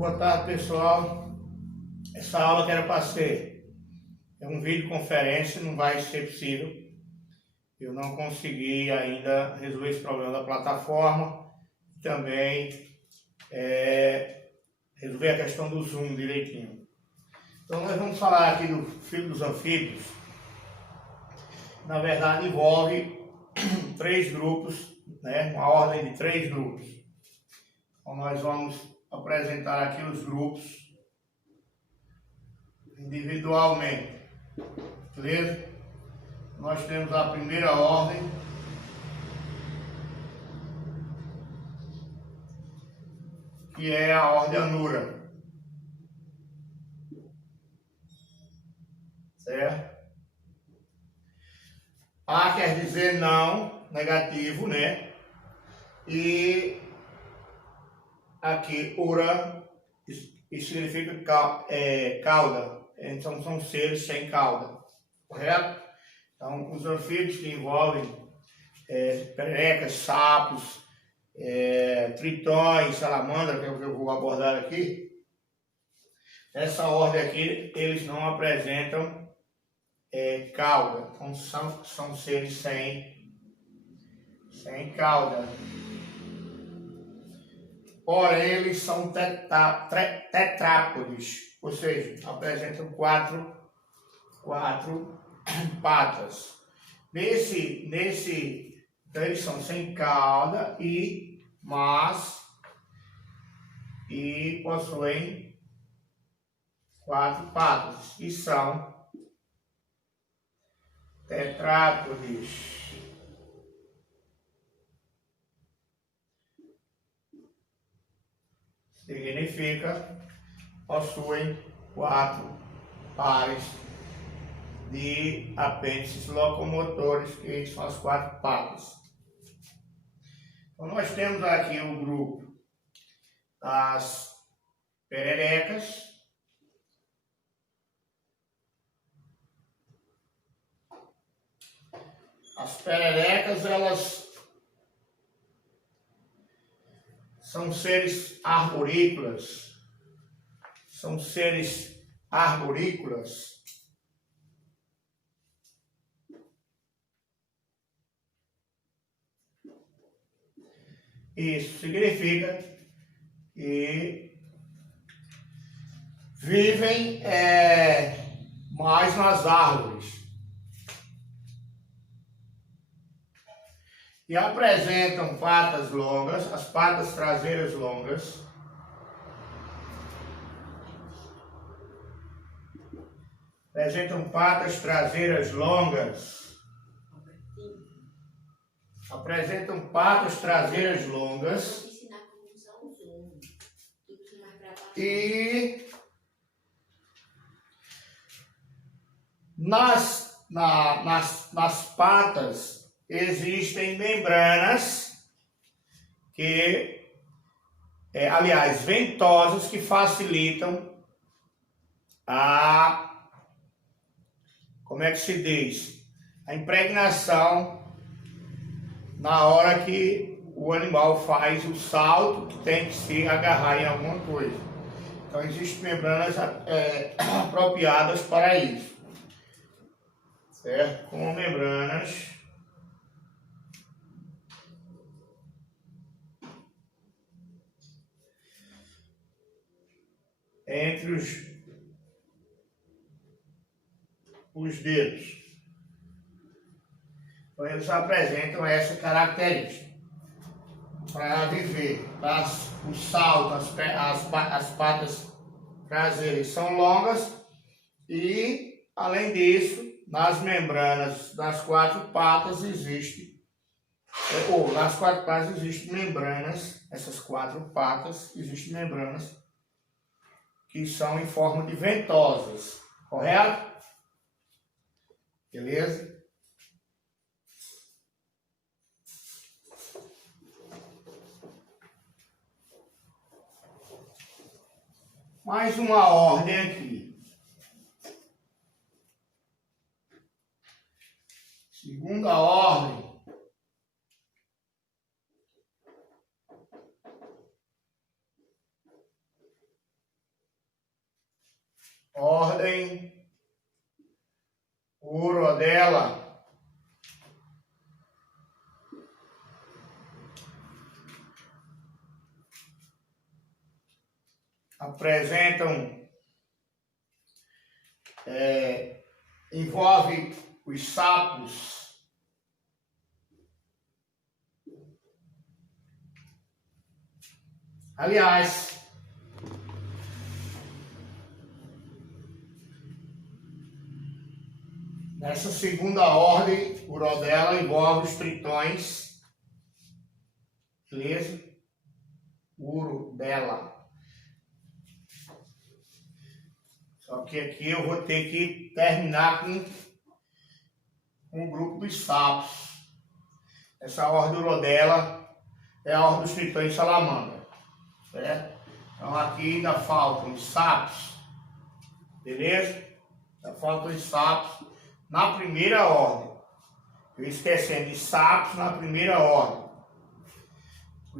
Boa tarde, pessoal. Essa aula que era para ser um videoconferência, não vai ser possível. Eu não consegui ainda resolver esse problema da plataforma. Também resolver a questão do Zoom direitinho. Então nós vamos falar aqui do filho dos anfíbios. Na verdade envolve três grupos, né? Uma ordem de três grupos. Então nós vamos apresentar aqui os grupos individualmente, beleza? Nós temos a primeira ordem, que é a ordem Anura, certo? A quer dizer não, negativo, né? E aqui Ura, isso significa cauda. Então são seres sem cauda, correto? Então os anfíbios que envolvem perecas, sapos, tritões, salamandra, que é o que eu vou abordar aqui, essa ordem aqui, eles não apresentam cauda, então são seres sem cauda. Porém, eles são tetrápodes, ou seja, apresentam quatro patas. Então eles são sem cauda mas possuem quatro patas, e são tetrápodes. Significa possuem quatro pares de apêndices locomotores, que são as quatro patas. Então nós temos aqui o grupo das pererecas, as pererecas, elas são seres arborícolas, Isso significa que vivem mais nas árvores e apresentam patas longas, as patas traseiras longas, apresentam patas traseiras longas. E nas patas existem membranas aliás, ventosas, que facilitam como é que se diz? A impregnação na hora que o animal faz o salto, que tem que se agarrar em alguma coisa. Então existem membranas apropriadas para isso, certo? Como membranas entre os dedos. Então eles apresentam essa característica para viver. O salto, as patas traseiras são longas e, além disso, nas membranas das quatro patas existem membranas, essas quatro patas existem membranas que são em forma de ventosas, correto? Beleza? Mais uma ordem aqui. Segunda ordem ordem Urodela. Apresentam, envolve os sapos, aliás, nessa segunda ordem, Urodela envolve os tritões, beleza? Urodela. Só que aqui eu vou ter que terminar com o grupo dos sapos. Essa ordem Urodela é a ordem dos tritões salamandra, certo? Então aqui ainda faltam os sapos, beleza? Ainda faltam os sapos na primeira ordem. Eu esquecendo de sapos na primeira ordem.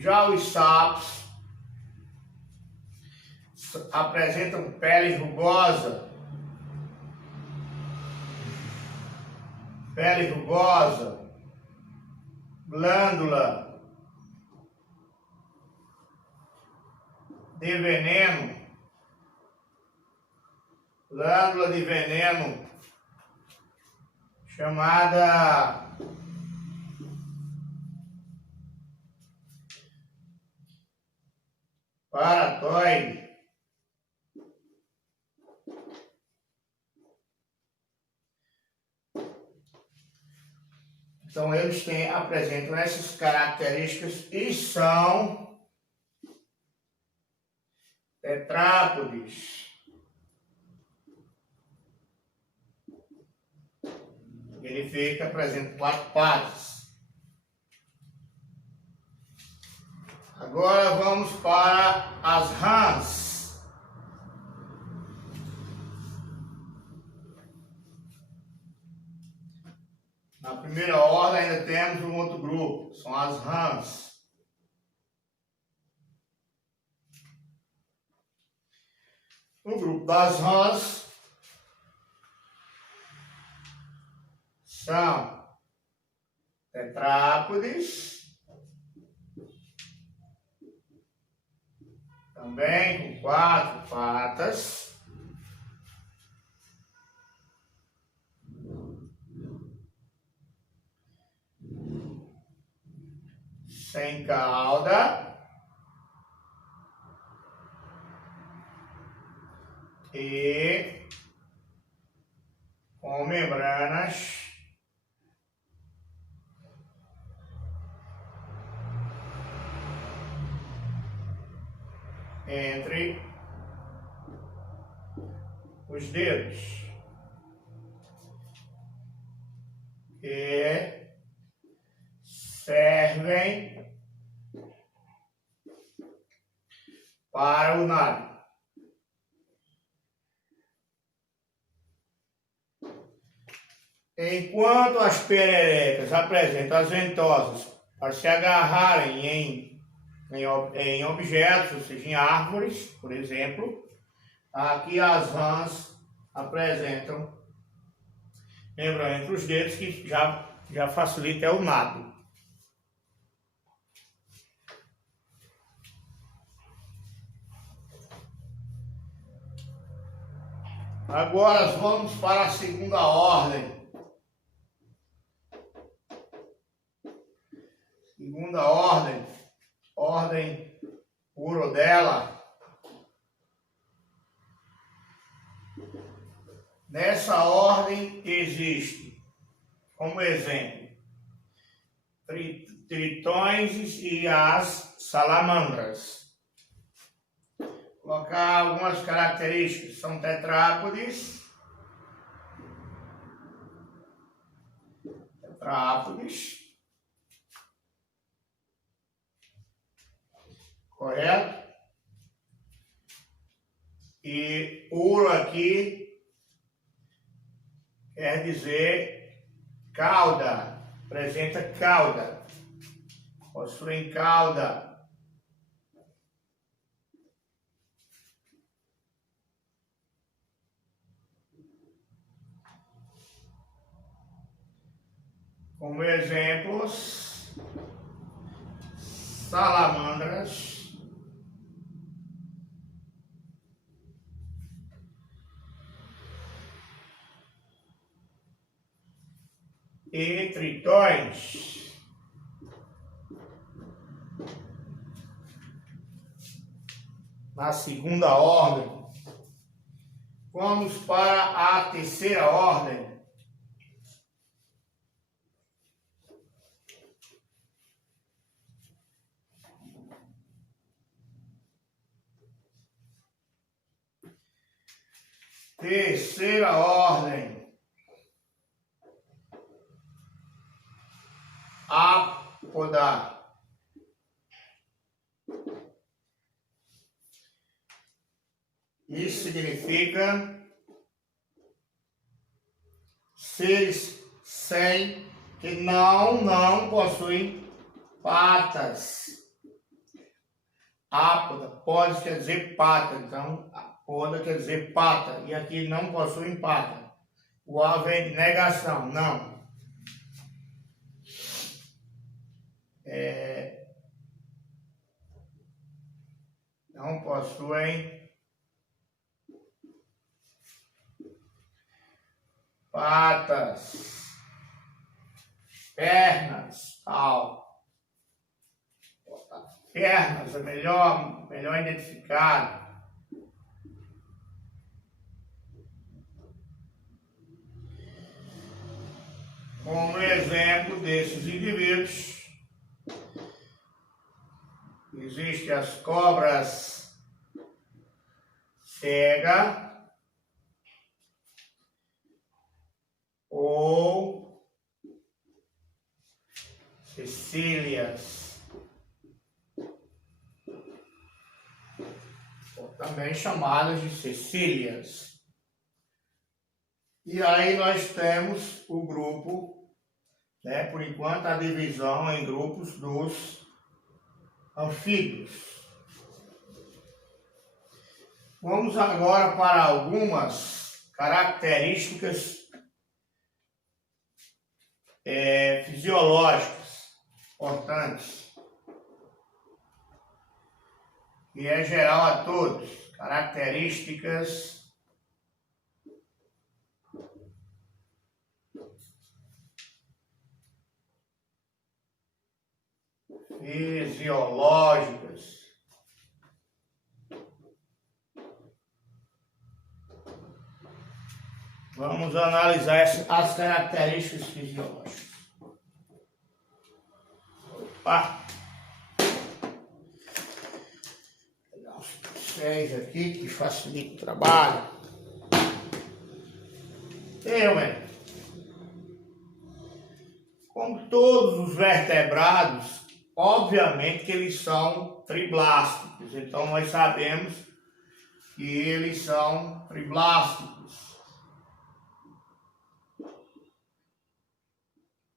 Já os sapos apresentam pele rugosa, glândula de veneno, chamada paratoide. Então, eles apresentam essas características e são tetrápodes. Apresenta 4 partes. Agora vamos para as rãs. Na primeira ordem ainda temos um outro grupo, são as rãs. No grupo das rãs são tetrápodes, também com 4 patas. Sem cauda e com membranas entre os dedos, que servem para o nado. Enquanto as pererecas apresentam as ventosas para se agarrarem em objetos, ou seja, em árvores, por exemplo, aqui as rãs apresentam membrana entre os dedos, que já facilita o nado. Agora vamos para a segunda ordem. Segunda ordem, ordem Urodela. Nessa ordem existe, como exemplo, tritões e as salamandras. Colocar algumas características, são tetrápodes, correto? E uro aqui quer dizer cauda, apresenta cauda, possuem cauda. Como exemplos, salamandras e tritões. Na segunda ordem, vamos para a terceira ordem. Terceira ordem, Apoda. Isso significa seres que não possuem patas. Apoda pode quer dizer pata, então apoda quer dizer pata, e aqui não possuem pata. O A vem de negação, não. Não possuem patas, pernas, tal. Pernas é melhor identificado. Como exemplo desses indivíduos, existem as cobras cega ou cecílias, ou também chamadas de cecílias. E aí nós temos o grupo, né, por enquanto a divisão em grupos dos anfíbios. Vamos agora para algumas características fisiológicas importantes, que é geral a todos. Características fisiológicas. Vamos analisar as características fisiológicas. Opa! Vou pegar uns pincéis aqui que facilita o trabalho. Como todos os vertebrados, obviamente que eles são triblásticos. Então nós sabemos que eles são triblásticos.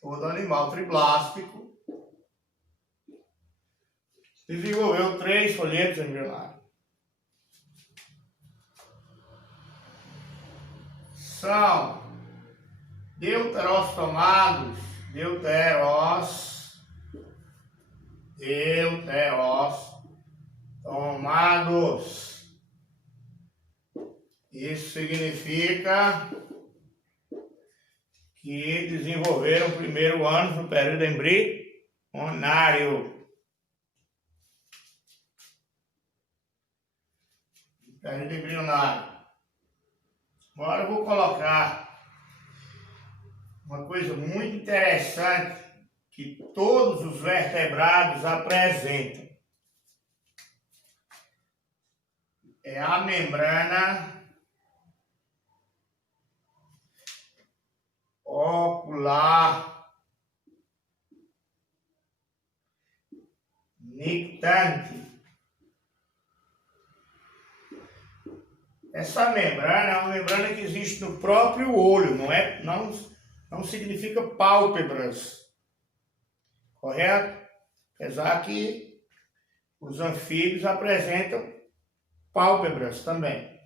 Todo animal triblástico desenvolveu 3 folhetos embrionários. São deuterostomados, deuterostomados. Isso significa que desenvolveram o primeiro ano no período embrionário. Período embrionário. Agora eu vou colocar uma coisa muito interessante que todos os vertebrados apresentam. É a membrana ocular nictante. Essa membrana é uma membrana que existe no próprio olho, não significa pálpebras, correto? Apesar que os anfíbios apresentam pálpebras também.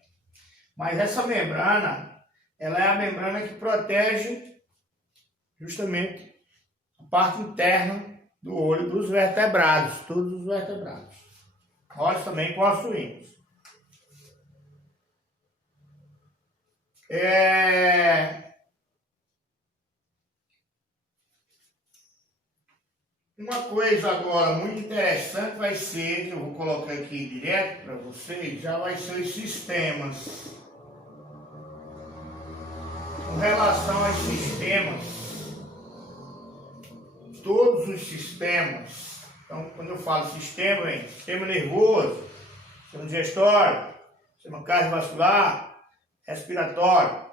Mas essa membrana, ela é a membrana que protege justamente a parte interna do olho dos vertebrados, todos os vertebrados. Nós também possuímos. Uma coisa agora muito interessante vai ser, que eu vou colocar aqui direto para vocês, já vai ser os sistemas. Com relação aos sistemas, todos os sistemas, então quando eu falo sistema, vem sistema nervoso, sistema digestório, sistema cardiovascular, respiratório.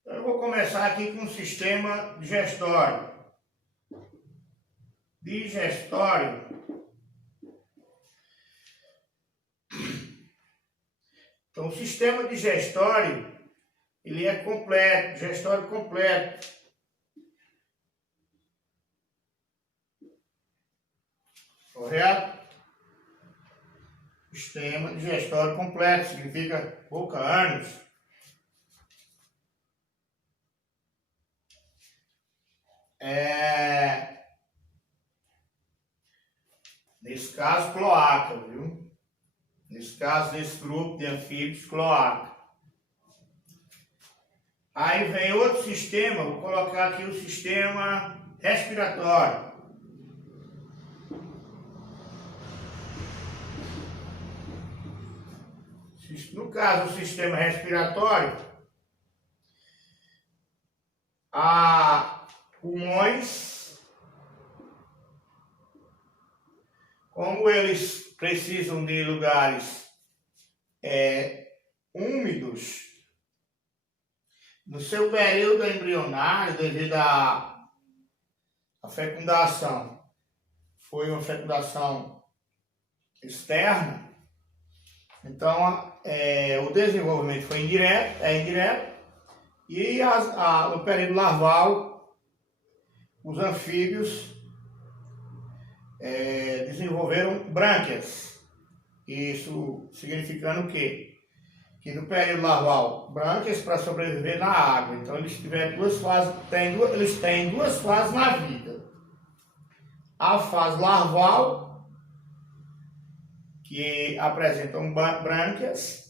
Então eu vou começar aqui com o sistema digestório. Então o sistema digestório, ele é completo, digestório completo. Correto? Sistema digestório completo, significa boca, ânus. Nesse caso, cloaca, viu? Nesse caso, desse grupo de anfíbios, cloaca. Aí vem outro sistema, vou colocar aqui o sistema respiratório. No caso do sistema respiratório, há pulmões, como eles precisam de lugares úmidos, no seu período embrionário, devido à fecundação, foi uma fecundação externa, então o desenvolvimento foi indireto, e no período larval, os anfíbios desenvolveram brânquias. Isso significando o quê? Que no período larval, brânquias para sobreviver na água. Então eles tiveram duas fases, eles têm duas fases na vida. A fase larval, que apresentam brânquias,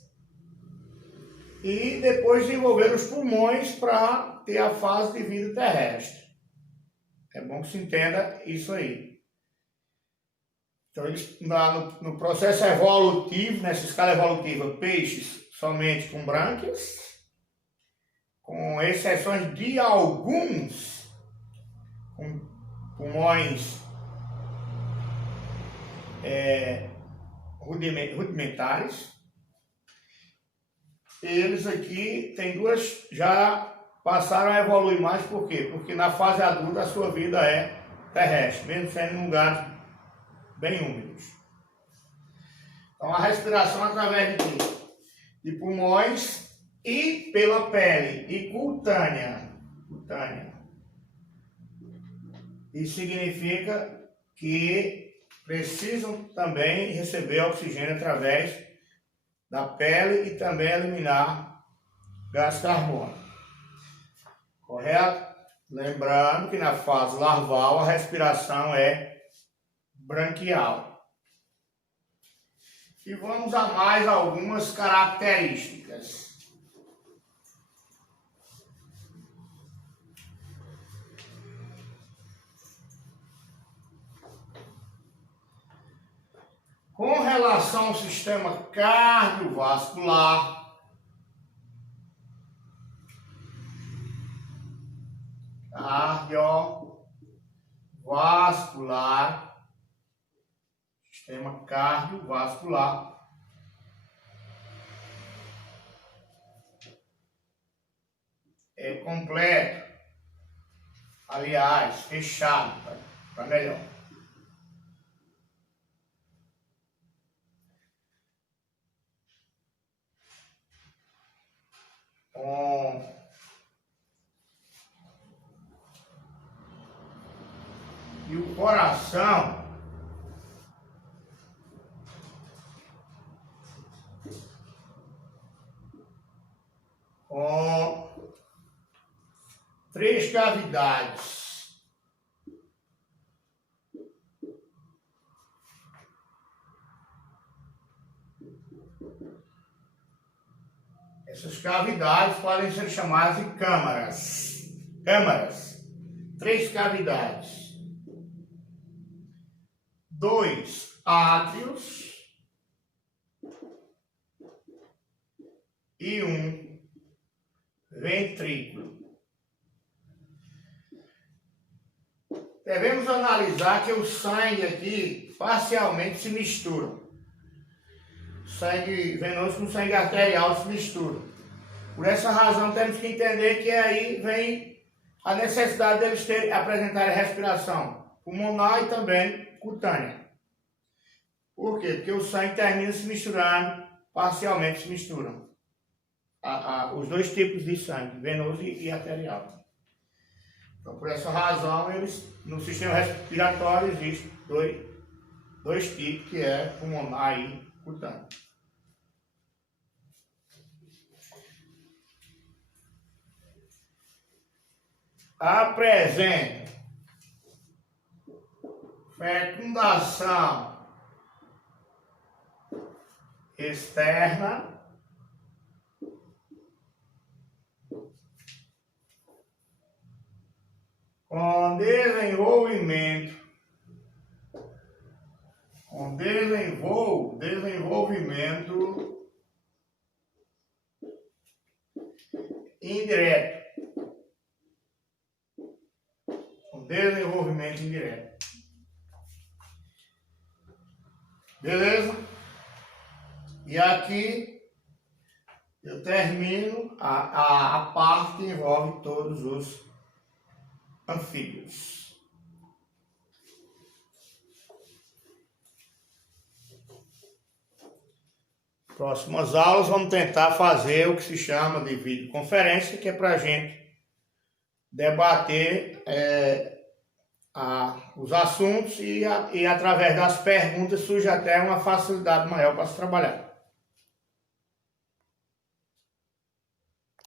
e depois desenvolver os pulmões para ter a fase de vida terrestre. É bom que se entenda isso aí. Então, eles, no processo evolutivo, nessa escala evolutiva, peixes somente com brânquias, com exceções de alguns com pulmões rudimentares. Eles aqui tem duas, já passaram a evoluir mais, por quê? Porque na fase adulta a sua vida é terrestre, mesmo sendo em lugares bem úmidos. Então a respiração através de quê? De pulmões e pela pele, e cutânea. Isso significa que precisam também receber oxigênio através da pele e também eliminar gás carbônico. Correto? Lembrando que na fase larval a respiração é branquial. E vamos a mais algumas características. Com relação ao sistema cardiovascular, sistema cardiovascular, é completo, aliás, fechado, para melhor. E o coração com 3 cavidades. Essas cavidades podem ser chamadas de câmaras. Câmaras. 3 cavidades. 2 átrios e 1 ventrículo. Devemos analisar que o sangue aqui parcialmente se misturam. Sangue venoso com sangue arterial se misturam. Por essa razão temos que entender que aí vem a necessidade deles apresentarem respiração pulmonar e também cutânea. Por quê? Porque o sangue termina se misturando, parcialmente se misturam. Os dois tipos de sangue, venoso e arterial. Então, por essa razão, no sistema respiratório existem dois tipos, que é pulmonar e cutâneo. Apresenta fecundação externa com desenvolvimento indireto. Desenvolvimento indireto. Beleza? E aqui eu termino a parte que envolve todos os anfíbios. Próximas aulas vamos tentar fazer o que se chama de videoconferência, que é para a gente debater os assuntos e através das perguntas surge até uma facilidade maior para se trabalhar.